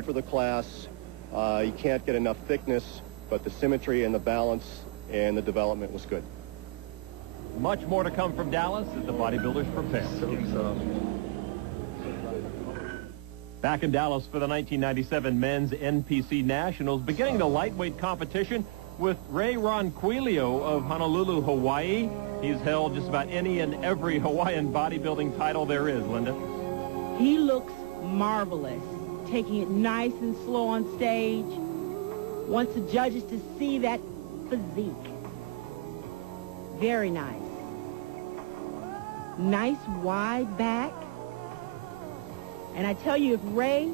For the class, you can't get enough thickness, but the symmetry and the balance and the development was good. Much more to come from Dallas as the bodybuilders prepare. Back in Dallas for the 1997 Men's NPC Nationals, beginning the lightweight competition with Ray Ronquillo of Honolulu, Hawaii. He's held just about any and every Hawaiian bodybuilding title there is, Linda. He looks marvelous, taking it nice and slow on stage. Wants the judges to see that physique. Very nice. Nice wide back. And I tell you, if Ray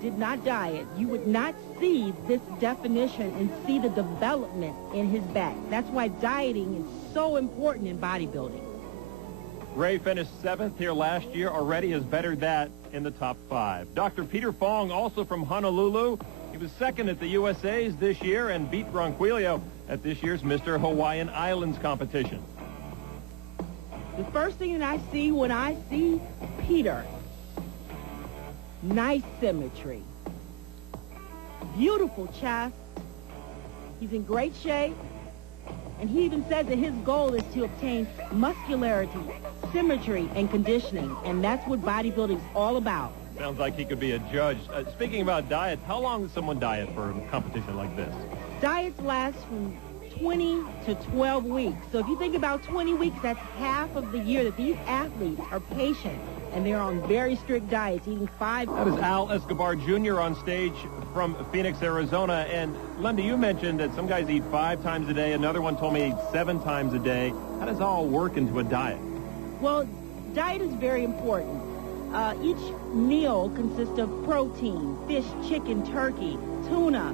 did not diet, you would not see this definition and see the development in his back. That's why dieting is so important in bodybuilding. Ray finished 7th here last year, already has bettered that in the top 5. Dr. Peter Fong, also from Honolulu. He was 2nd at the USA's this year and beat Ronquillo at this year's Mr. Hawaiian Islands competition. The first thing that I see when I see Peter, nice symmetry, beautiful chest, he's in great shape, and he even says that his goal is to obtain muscularity, symmetry, and conditioning, and that's what bodybuilding is all about. Sounds like he could be a judge. Speaking about diet, how long does someone diet for a competition like this? Diets last from 20 to 12 weeks. So if you think about 20 weeks, that's half of the year that these athletes are patient, and they're on very strict diets, eating 5. That is Al Escobar Jr. on stage from Phoenix, Arizona. And Linda, you mentioned that some guys eat 5 times a day. Another one told me he eats 7 times a day. How does that all work into a diet? Well, diet is very important. Each meal consists of protein, fish, chicken, turkey, tuna,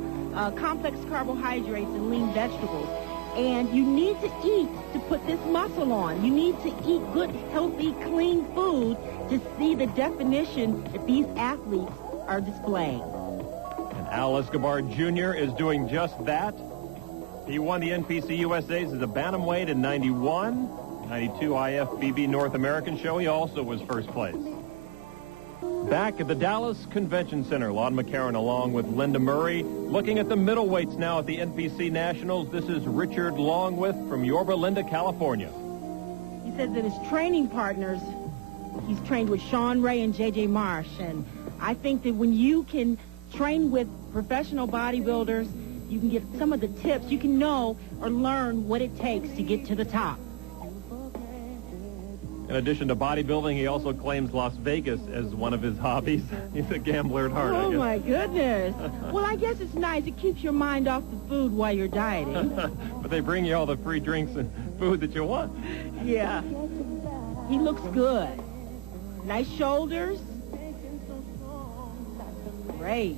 complex carbohydrates, and lean vegetables. And you need to eat to put this muscle on. You need to eat good, healthy, clean food to see the definition that these athletes are displaying. And Al Escobar Jr. is doing just that. He won the NPC USA's as a bantamweight in 91, 92 IFBB North American show. He also was first place. Back at the Dallas Convention Center, Lon McCarron along with Linda Murray. Looking at the middleweights now at the NPC Nationals. This is Richard Longwith from Yorba Linda, California. He says that his training partners, he's trained with Sean Ray and J.J. Marsh. And I think that when you can train with professional bodybuilders, you can get some of the tips. You can know or learn what it takes to get to the top. In addition to bodybuilding, he also claims Las Vegas as one of his hobbies. He's a gambler at heart, I guess. Oh, my goodness. Well, I guess it's nice. It keeps your mind off the food while you're dieting. But they bring you all the free drinks and food that you want. Yeah. He looks good. Nice shoulders. Great.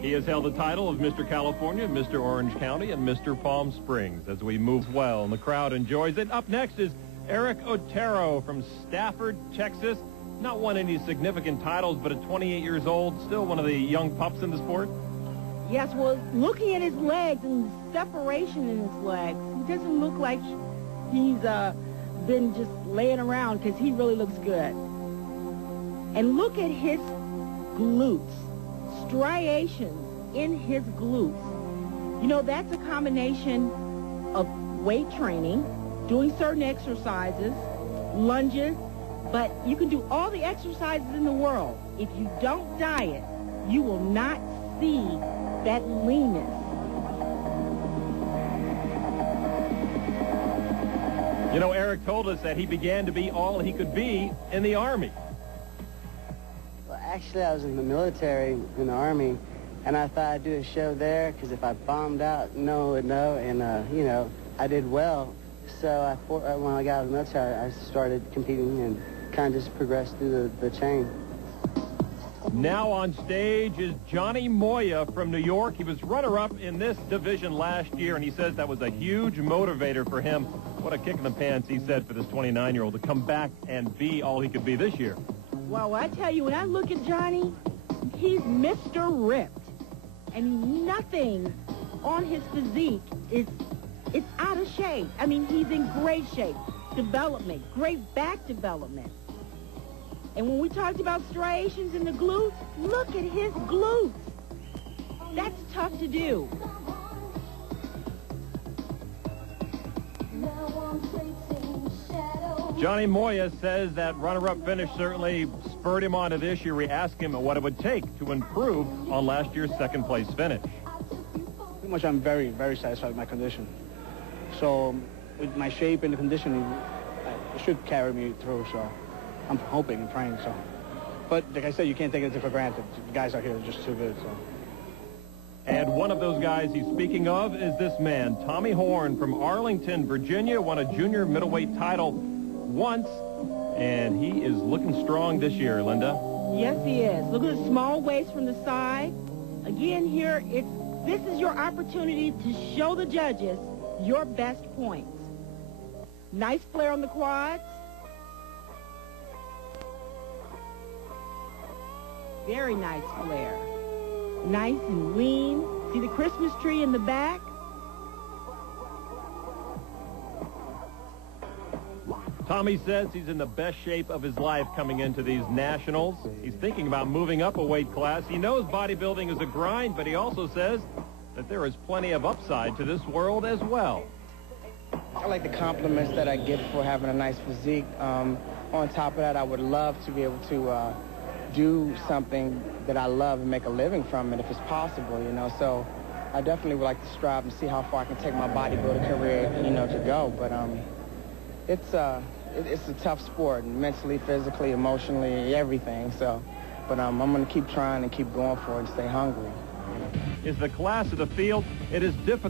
He has held the title of Mr. California, Mr. Orange County, and Mr. Palm Springs as we move well, and the crowd enjoys it. Up next is Eric Otero from Stafford, Texas. Not won any significant titles, but at 28 years old, still one of the young pups in the sport. Yes, well, looking at his legs and the separation in his legs, he doesn't look like he's been just laying around, because he really looks good. And look at his glutes, striations in his glutes. You know, that's a combination of weight training, doing certain exercises, lunges, but you can do all the exercises in the world. If you don't diet, you will not see that leanness. You know, Eric told us that he began to be all he could be in the Army. Well, actually, I was in the military, in the Army, and I thought I'd do a show there, because if I bombed out, no one would know, and, you know, I did well. So when I got out of the military, I started competing and kind of just progressed through the chain. Now on stage is Johnny Moya from New York. He was runner-up in this division last year, and he says that was a huge motivator for him. What a kick in the pants, he said, for this 29-year-old to come back and be all he could be this year. Well, I tell you, when I look at Johnny, he's Mr. Ripped. And nothing on his physique is out of shape. I mean, he's in great shape. Development, great back development. And when we talked about striations in the glutes, look at his glutes. That's tough to do. Johnny Moya says that runner-up finish certainly spurred him on to this year. We asked him what it would take to improve on last year's second-place finish. Pretty much I'm very, very satisfied with my condition. So with my shape and the conditioning, it should carry me through. So I'm hoping and praying. So, but like I said, you can't take it for granted. The guys out here are just too good. So. And one of those guys he's speaking of is this man, Tommy Horn from Arlington, Virginia, won a junior middleweight title once, and he is looking strong this year, Linda. Yes, he is. Look at the small waist from the side. Again, here, this is your opportunity to show the judges your best points. Nice flare on the quads. Very nice flare. Nice and lean. See the Christmas tree in the back? Tommy says he's in the best shape of his life coming into these nationals. He's thinking about moving up a weight class. He knows bodybuilding is a grind, but he also says that there is plenty of upside to this world as well. I like the compliments that I get for having a nice physique. On top of that, I would love to be able to do something that I love and make a living from it if it's possible, you know. So I definitely would like to strive and see how far I can take my bodybuilding career, you know, to go. But it's a tough sport, mentally, physically, emotionally, everything. So, but I'm going to keep trying and keep going for it and stay hungry. Is the class of the field, it is difficult.